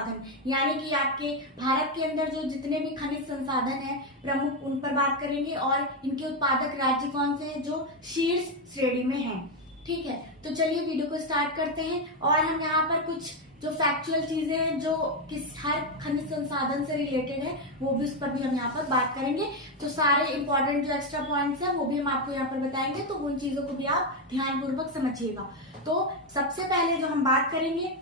संसाधन, यानी कि आपके भारत के अंदर जो जितने भी खनिज संसाधन हैं प्रमुख, उन पर बात करेंगे और इनके उत्पादक राज्य कौन से हैं जो शीर्ष श्रेणी में हैं। ठीक है, तो चलिए वीडियो को स्टार्ट करते हैं और हम यहाँ पर कुछ जो फैक्चुअल चीजें हैं जो किस हर खनिज संसाधन से रिलेटेड है वो भी, उस पर भी हम यहाँ पर बात करेंगे। तो सारे इंपॉर्टेंट जो एक्स्ट्रा पॉइंट्स हैं वो भी हम आपको यहाँ पर बताएंगे, तो उन चीजों को भी आप ध्यानपूर्वक समझिएगा। तो सबसे पहले जो हम बात करेंगे,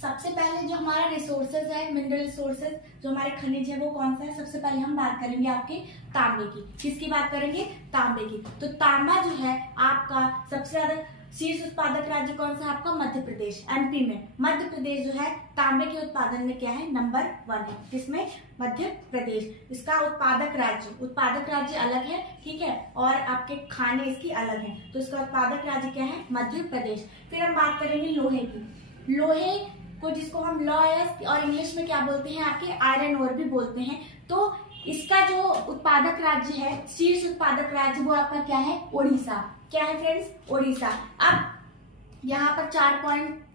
सबसे पहले जो हमारा रिसोर्सेज है, मिनरल रिसोर्सेज, जो हमारे खनिज है वो कौन सा है। सबसे पहले हम बात करेंगे आपके तांबे की। किसकी बात करेंगे? तांबे की। तो तांबा जो है आपका सबसे ज्यादा शीर्ष उत्पादक राज्य कौन सा? आपका मध्य प्रदेश, एमपी में। मध्य प्रदेश जो है तांबे के उत्पादन में क्या है? नंबर 1 है। किसमें? मध्य प्रदेश। इसका उत्पादक राज्य अलग है, ठीक है, और आपके खाने इसकी अलग है, तो इसका उत्पादक राज्य क्या है? मध्य प्रदेश। फिर हम बात करेंगे लोहे की। लोहे को, जिसको हम लॉयस और इंग्लिश में क्या बोलते हैं? आपके आयरन ओर भी बोलते हैं। तो इसका जो उत्पादक राज्य है, शीर्ष उत्पादक राज्य, वो आपका क्या है? ओडिशा। क्या है फ्रेंड्स? ओडिशा। अब यहाँ पर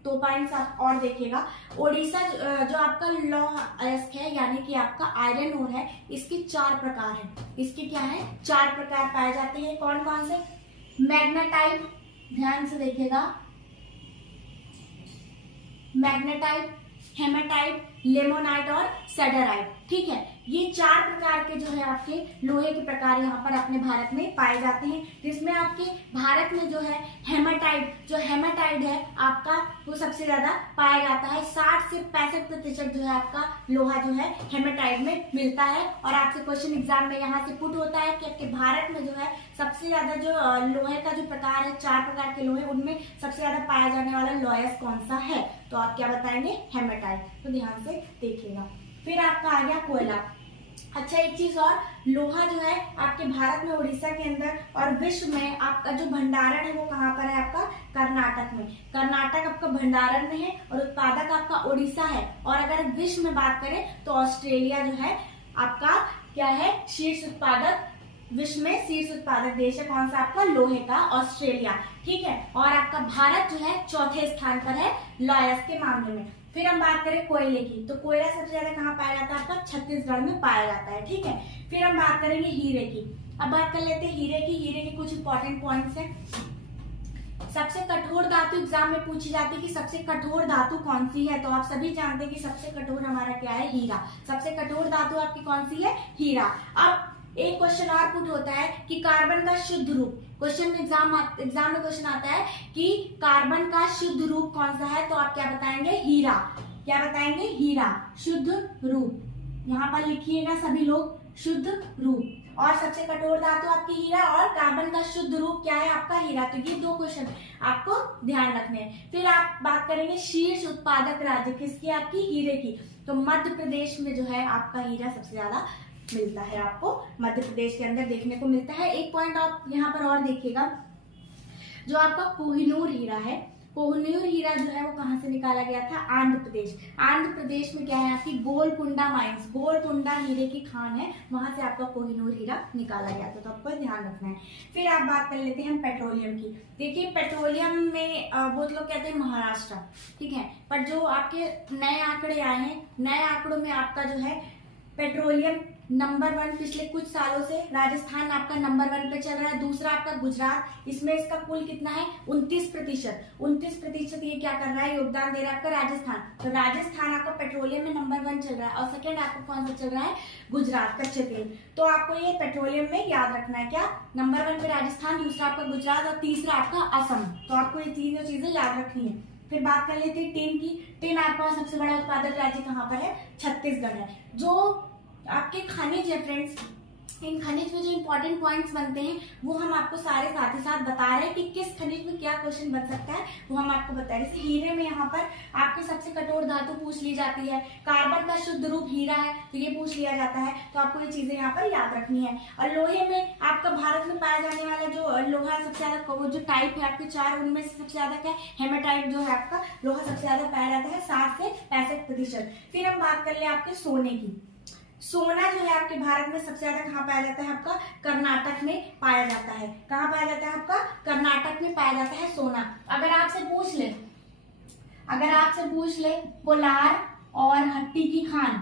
2 पॉइंट्स आप और देखिएगा। ओडिशा जो आपका लौह है, यानी कि आपका आयरन ओर है, इसके 4 प्रकार हैं। इसके क्या है? 4 प्रकार पाए जाते हैं। कौन कौन से? मैग्नेटाइट, ध्यान से देखिएगा, मैग्नेटाइट, हेमेटाइट, लेमोनाइट और सेडराइट। ठीक है, ये 4 प्रकार के जो है आपके लोहे के प्रकार यहाँ पर अपने भारत में पाए जाते हैं। जिसमें आपके भारत में जो है हेमाटाइट है आपका, वो सबसे ज्यादा पाया जाता है। 60 से 65% जो है आपका लोहा जो है हेमाटाइट में मिलता है। और आपसे क्वेश्चन एग्जाम में यहाँ से पुट होता है कि आपके भारत में जो है सबसे ज्यादा जो लोहे का जो प्रकार है, 4 प्रकार के लोहे, उनमें सबसे ज्यादा पाया जाने वाला लॉयस कौन सा है? तो आप क्या बताएंगे? हेमाटाइट। तो ध्यान से देखिएगा। फिर आपका आ गया कोयला। अच्छा, एक चीज और, लोहा जो है आपके भारत में, उड़ीसा के अंदर और विश्व में आपका जो भंडारण है वो कहाँ पर है? आपका कर्नाटक में। कर्नाटक आपका भंडारण में है और उत्पादक आपका उड़ीसा है। और अगर विश्व में बात करें तो ऑस्ट्रेलिया जो है आपका क्या है? शीर्ष उत्पादक, विश्व में शीर्ष उत्पादक देश है। कौन सा? आपका लोहे का ऑस्ट्रेलिया। ठीक है, और आपका भारत जो है 4थे स्थान पर है लॉयस के मामले में। फिर हम बात करें कोयले की, तो कोयला सबसे ज्यादा कहाँ पाया जाता है? आपका छत्तीसगढ़ में पाया जाता है। ठीक है, फिर हम बात करेंगे हीरे की। अब बात कर लेते हैं हीरे की। हीरे के कुछ इंपॉर्टेंट पॉइंट्स हैं। सबसे कठोर धातु एग्जाम में पूछी जाती है कि सबसे कठोर धातु कौन सी है, तो आप सभी जानते हैं कि सबसे कठोर हमारा क्या है? हीरा। सबसे कठोर धातु आपकी कौन सी है? हीरा। अब एक क्वेश्चन और पुट होता है कि कार्बन का शुद्ध रूप, क्वेश्चन एग्जाम में क्वेश्चन आता है कि कार्बन का शुद्ध रूप कौन सा है, तो आप क्या बताएंगे? हीरा। क्या बताएंगे? हीरा। शुद्ध रूप यहाँ पर लिखिएगा सभी लोग, शुद्ध रूप। और सबसे कठोर धातु आपकी हीरा और कार्बन का शुद्ध रूप क्या है? आपका हीरा। तो ये 2 क्वेश्चन आपको ध्यान रखने हैं। फिर आप बात करेंगे शीर्ष उत्पादक राज्य किसकी? आपकी हीरे की। तो मध्य प्रदेश में जो है आपका हीरा सबसे ज्यादा मिलता है, आपको मध्य प्रदेश के अंदर देखने को मिलता है। एक पॉइंट आप यहाँ पर और देखिएगा, जो आपका कोहिनूर हीरा है, कोहिनूर हीरा जो है वो कहाँ से निकाला गया था? आंध्र प्रदेश। आंध्र प्रदेश में क्या है? आपकी गोलकुंडा माइंस, गोलकुंडा हीरे की खान है, वहां से आपका कोहिनूर हीरा निकाला गया था। तो आपको ध्यान रखना है। फिर आप बात कर लेते हैं पेट्रोलियम की। देखिए, पेट्रोलियम में बहुत लोग कहते हैं महाराष्ट्र, ठीक है, पर जो आपके नए आंकड़े आए हैं, नए आंकड़ों में आपका जो है पेट्रोलियम नंबर 1 पिछले कुछ सालों से राजस्थान आपका नंबर 1 पे चल रहा है। दूसरा आपका गुजरात। इसमें इसका कुल कितना है? 29%। 29% ये क्या कर रहा है? योगदान दे रहा है आपका राजस्थान। तो राजस्थान आपका पेट्रोलियम में नंबर 1 चल रहा है। और सेकंड आपको कौन सा चल रहा है? गुजरात, कच्चे तेल। तो आपको ये पेट्रोलियम में याद रखना है, क्या? नंबर 1 पे राजस्थान, दूसरा आपका गुजरात और तीसरा आपका असम। तो आपको ये तीनों चीजें याद रखनी है। फिर बात कर लेते हैं टिन की। टिन आपका सबसे बड़ा उत्पादक राज्य कहाँ पर है? छत्तीसगढ़ है। जो आपके खनिज है फ्रेंड्स, इन खनिज में जो इंपॉर्टेंट पॉइंट्स बनते हैं वो हम आपको सारे साथ ही साथ बता रहे हैं कि किस खनिज में क्या क्वेश्चन बन सकता है, वो हम आपको बता रहे हैं। जैसे हीरे में यहाँ पर आपकी सबसे कठोर धातु पूछ ली जाती है, कार्बन का शुद्ध रूप हीरा है तो ये पूछ लिया जाता है। तो आपको ये चीजें यहाँ पर याद रखनी है। और लोहे में आपका भारत में पाया जाने वाला जो लोहा है सबसे ज्यादा, वो जो टाइप है आपके 4, उनमें से सबसे ज्यादा क्या? हेमाटाइट जो है आपका लोहा सबसे ज्यादा पाया जाता है, 60 से 65%। फिर हम बात कर ले आपके सोने की। सोना जो है आपके भारत में सबसे ज्यादा कहाँ पाया जाता है? आपका कर्नाटक में पाया जाता है। कहाँ पाया जाता है? आपका कर्नाटक में पाया जाता है सोना। अगर आपसे पूछ ले कोलार, और हट्टी की खान,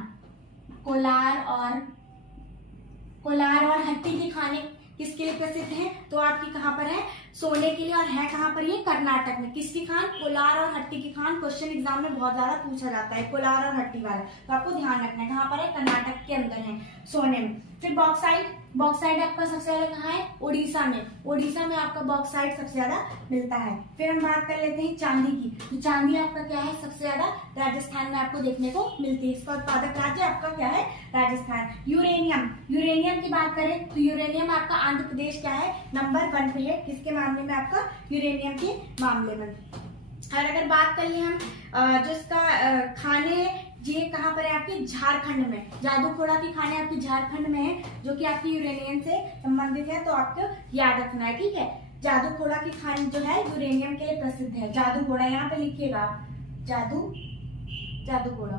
कोलार और हट्टी की खाने किसके लिए प्रसिद्ध है? तो आपकी कहाँ पर है? सोने के लिए। और है कहाँ पर ये? कर्नाटक में। किसकी खान? कोलार और हट्टी की खान। क्वेश्चन एग्जाम में बहुत ज्यादा पूछा जाता है कोलार और हट्टी वाला, तो आपको ध्यान रखना है। कहाँ पर है? कर्नाटक के अंदर है, सोने में। फिर बॉक्साइट आपका सबसे ज्यादा कहाँ है? उड़ीसा में। उड़ीसा में आपका बॉक्साइट सबसे ज्यादा मिलता है। फिर हम बात कर लेते हैं चांदी की। तो चांदी आपका क्या है? सबसे ज्यादा राजस्थान में आपको देखने को मिलती है। इसका उत्पादक राज्य आपका क्या है? राजस्थान। यूरेनियम की बात करें तो यूरेनियम आपका आंध्र प्रदेश क्या है? नंबर 1 पे है। किसके मामले में? आपका यूरेनियम के मामले में। और अगर बात कर ले हम जो इसका खाने, ये कहाँ पर है? आपके झारखंड में। जादूखोड़ा की खाने आपकी झारखंड में है, जो कि आपकी यूरेनियम से संबंधित है, तो आपको याद रखना है, ठीक है। जादूखोड़ा की खान जो है यूरेनियम के लिए प्रसिद्ध है। जादूघोड़ा यहाँ पे लिखिएगा आप, जादूघोड़ा,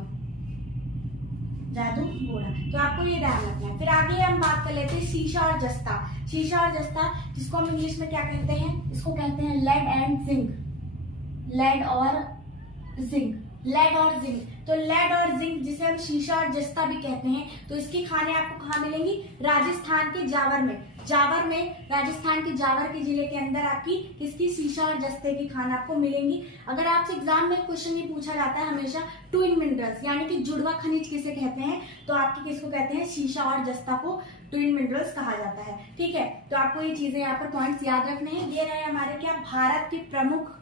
तो आपको ये ध्यान रखना है। फिर आगे हम बात कर लेते हैं शीशा और जस्ता, जिसको हम इंग्लिश में क्या कहते हैं? इसको कहते हैं लेड और जिंक। तो लेड और जिंक, जिसे हम शीशा और जस्ता भी कहते हैं, तो इसकी खाने आपको कहाँ मिलेंगी? राजस्थान के जावर में राजस्थान के जावर के जिले के अंदर आपकी किसकी? शीशा और जस्ते की खान आपको मिलेंगी। अगर आपसे एग्जाम में क्वेश्चन ये पूछा जाता है हमेशा, ट्विन मिनरल्स यानी कि जुड़वा खनिज किसे कहते हैं? तो आपकी किसको कहते हैं? शीशा और जस्ता को ट्विन मिनरल्स कहा जाता है, ठीक है। तो आपको ये चीजें यहाँ पर पॉइंट्स याद रखने हैं। ये रहे हमारे क्या? भारत के प्रमुख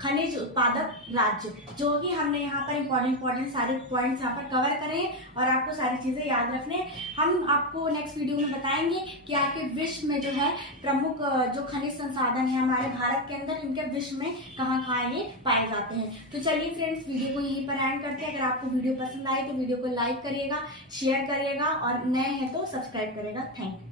खनिज उत्पादक राज्य, जो कि हमने यहाँ पर इम्पोर्टेंट सारे पॉइंट्स यहाँ पर कवर करे हैं, और आपको सारी चीजें याद रखने हैं। हम आपको नेक्स्ट वीडियो में बताएंगे कि आपके विश्व में जो है प्रमुख जो खनिज संसाधन है हमारे भारत के अंदर, इनके विश्व में कहाँ ये पाए जाते हैं। तो चलिए फ्रेंड्स, वीडियो को यहीं पर एंड करते हैं। अगर आपको वीडियो पसंद आए तो वीडियो को लाइक करिएगा, शेयर करिएगा, और नए हैं तो सब्सक्राइब करिएगा। Thank you.